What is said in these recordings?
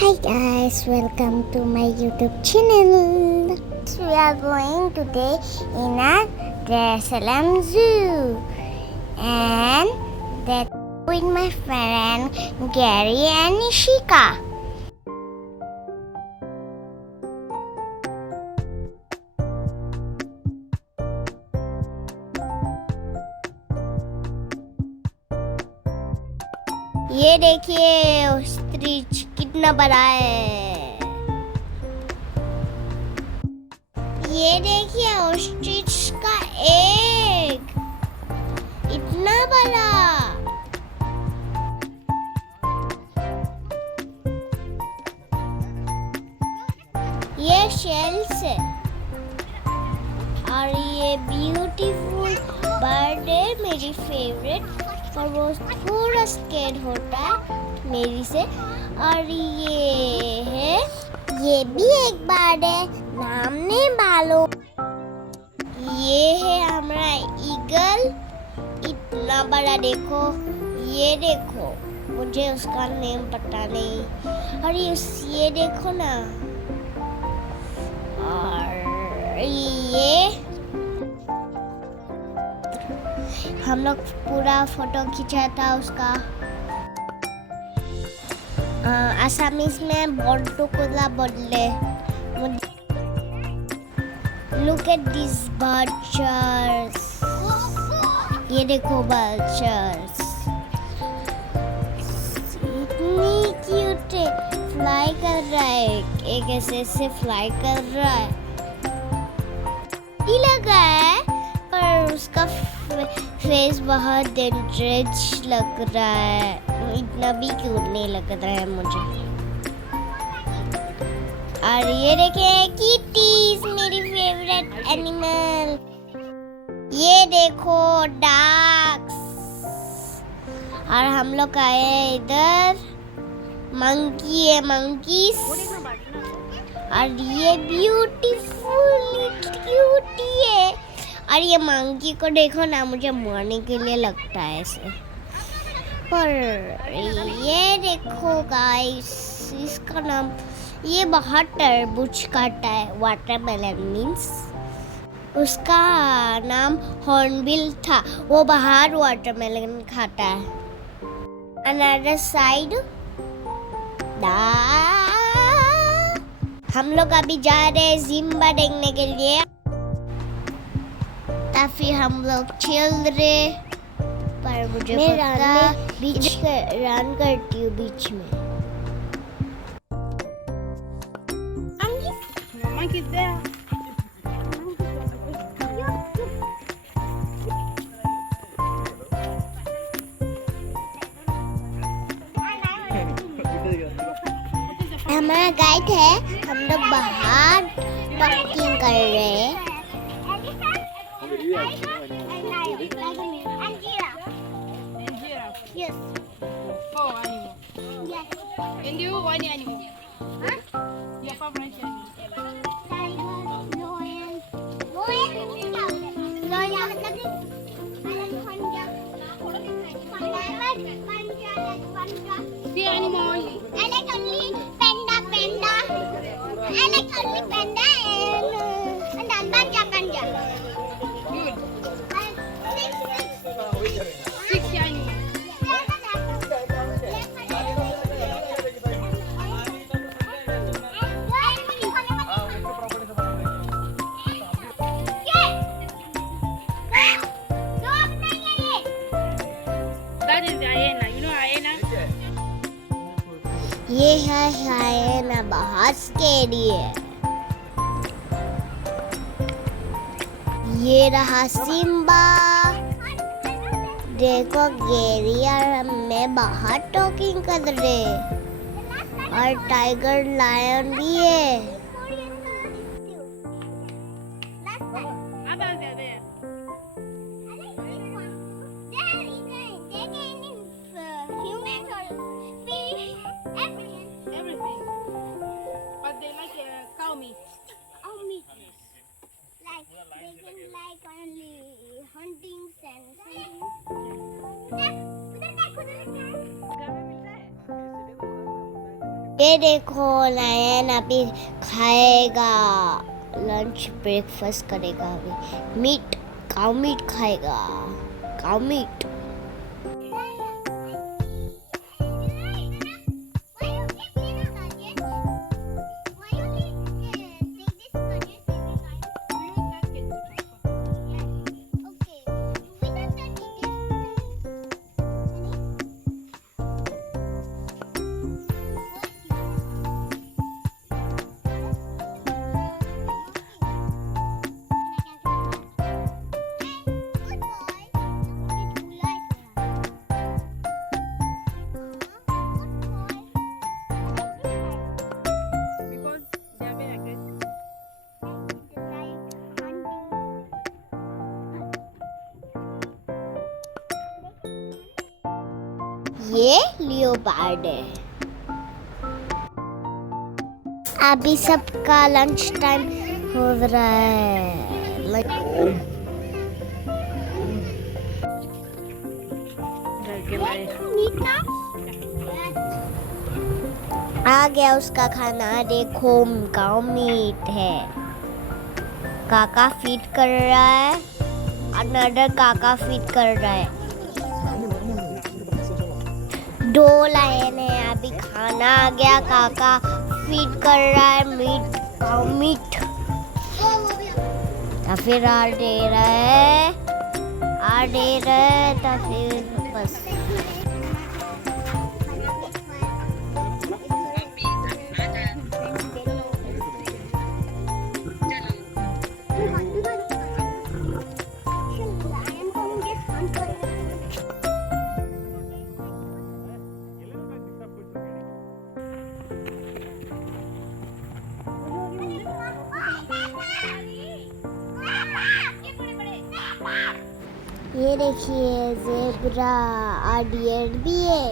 Hi guys, welcome to my YouTube channel. We are going today in a Dar es Salaam Zoo and that's with my friend Gary and Nishika. ये देखिए ostrich कितना बड़ा है। ये देखिए ostrich का egg इतना बड़ा। ये शेल्स है और ये ब्यूटीफुल बर्ड है, मेरी फेवरेट। और वो थोड़ा स्केर्ड होता है मेरी से। और ये भी एक बर्ड है, नाम नहीं मालूम। ये है हमारा ईगल, इतना बड़ा देखो। ये देखो, मुझे उसका नेम पता नहीं। और ये देखो ना। और ये हम लोग पूरा फोटो खींचा था उसका। आसामीज में बोल्टो कोला बोले। Look at this birds. ये देखो बर्ड्स इतनी क्यूट है, फ्लाई कर रहा है। एक ऐसे फ्लाई कर रहा है। ही लगा है पर उसका फेस बहुत डेंजरस लग रहा है, इतना भी क्यूट नहीं लग रहा है मुझे। और ये देखिए किटीज, मेरी फेवरेट एनिमल। ये देखो डक्स। और हम लोग आए हैं इधर, मंकी है, मंकीज। और ये ब्यूटीफुल क्यूटी है। और ये मंकी को देखो ना, मुझे मारने के लिए लगता है ऐसे। पर ये देखो गाइस, इसका नाम, ये बहुत तरबूज खाता है, वाटरमेलन मीन्स। उसका नाम हॉर्नबिल था, वो बाहर वाटरमेलन खाता है। अनदर साइड हम लोग अभी जा रहे हैं जिम्बा देखने के लिए। फिर हम लोग चल रहे, पर मुझे पता बीच रन करती हूँ बीच में। हमारा गाइड है, हम लोग बाहर टॉकिंग कर रहे हैं। Yes. Oh, animal. Yes. And you, what animal? Huh? Your favorite animal? Tiger, lion. Lion See animal only. I like only panda. I like only panda and panja. Good. Six. 6 animals. That is the hyena. You know hyena? ये है हायना, बहुत scary है। ये रहा Simba. देखो गेरी और मैं बाहर टॉकिंग कर रहे। और टाइगर लायन भी है। Others are there. Everything. But they like cow meat. Like only hunting and ये देखो लायन अभी खाएगा, लंच ब्रेकफास्ट करेगा अभी। मीट, काउ मीट खाएगा, cow meat. Because they are very aggressive. ये लियोपार्ड है। अभी सबका लंच टाइम हो रहा है। आ गया उसका खाना, देखो काउ मीट है। काका फीड कर रहा है, अनदर काका फीड कर रहा है। 2 लायन है, अभी खाना आ गया, काका फीड कर रहा है मीट, काउ मीट। तो फिर आ दे रहा है, तो फिर बस। ये देखिए ज़ेब्रा और डियर भी है।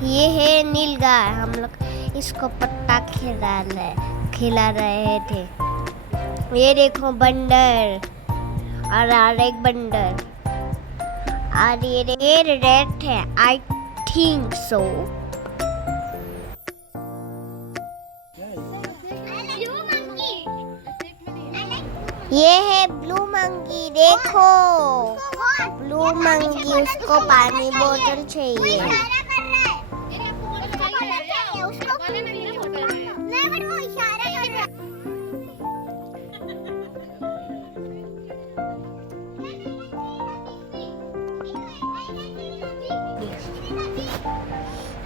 ये है नीलगाय, हम लोग इसको पत्ता खिला रहे थे। ये देखो बंदर और एक बंदर, और ये रेड है, आई थिंक सो। ये है ब्लू मंकी, देखो ब्लू मंकी, उसको पानी बोतल चाहिए।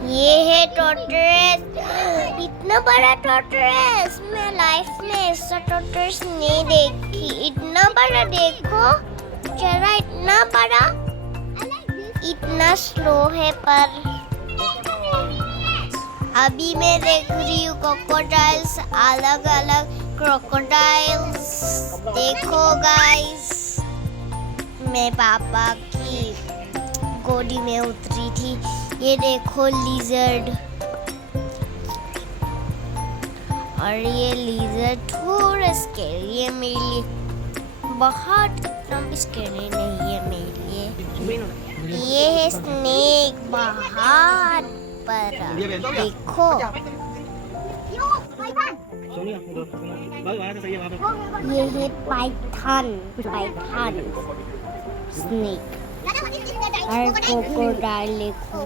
ये है टॉर्टोइस, इतना बड़ा टॉर्टोइस, मैं लाइफ में ऐसा टॉर्टोइस नहीं देखी। इतना बड़ा, देखो जरा, इतना बड़ा, इतना स्लो है। पर अभी मैं देख रही हूँ क्रोकोडाइल्स, अलग अलग क्रोकोडाइल्स। देखो गाइस, मैं पापा की गोदी में उतरी थी। ये देखो लिजर्ड, और ये लिजर्ड थोड़ा स्कैरी है मेरे लिए, बहुत इतना भी स्कैरी नहीं है मेरे लिए। ये है स्नेक, बहुत बड़ा, देखो। ये है पाइथन स्नेक और क्रोकोडाइल, देखो।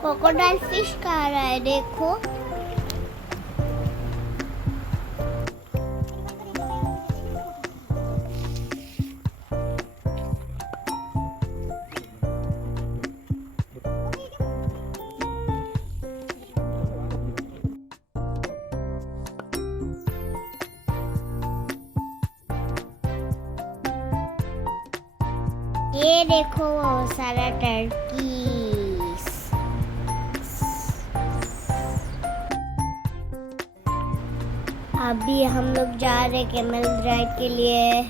क्रोकोडाइल फिश खा रहा है, देखो। ये देखो वो सारा टर्की। अभी हम लोग जा रहे कैमल राइड के लिए।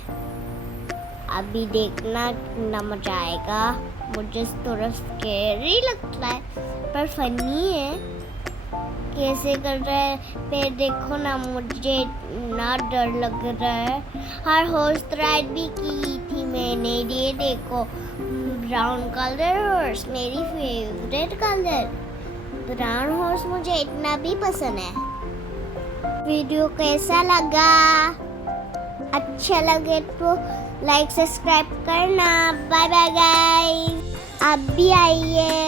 अभी देखना कितना मजा आएगा। मुझे थोड़ा स्कैरी लगता है पर फनी है। कैसे कर रहा है पे देखो ना, मुझे इतना डर लग रहा है। हर हॉर्स राइड भी की थी मैंने। ये देखो ब्राउन कलर हॉर्स, मेरी फेवरेट कलर। ब्राउन हॉर्स मुझे इतना भी पसंद है। वीडियो कैसा लगा? अच्छा लगे तो लाइक सब्सक्राइब करना। Bye bye guys. आप भी आइए।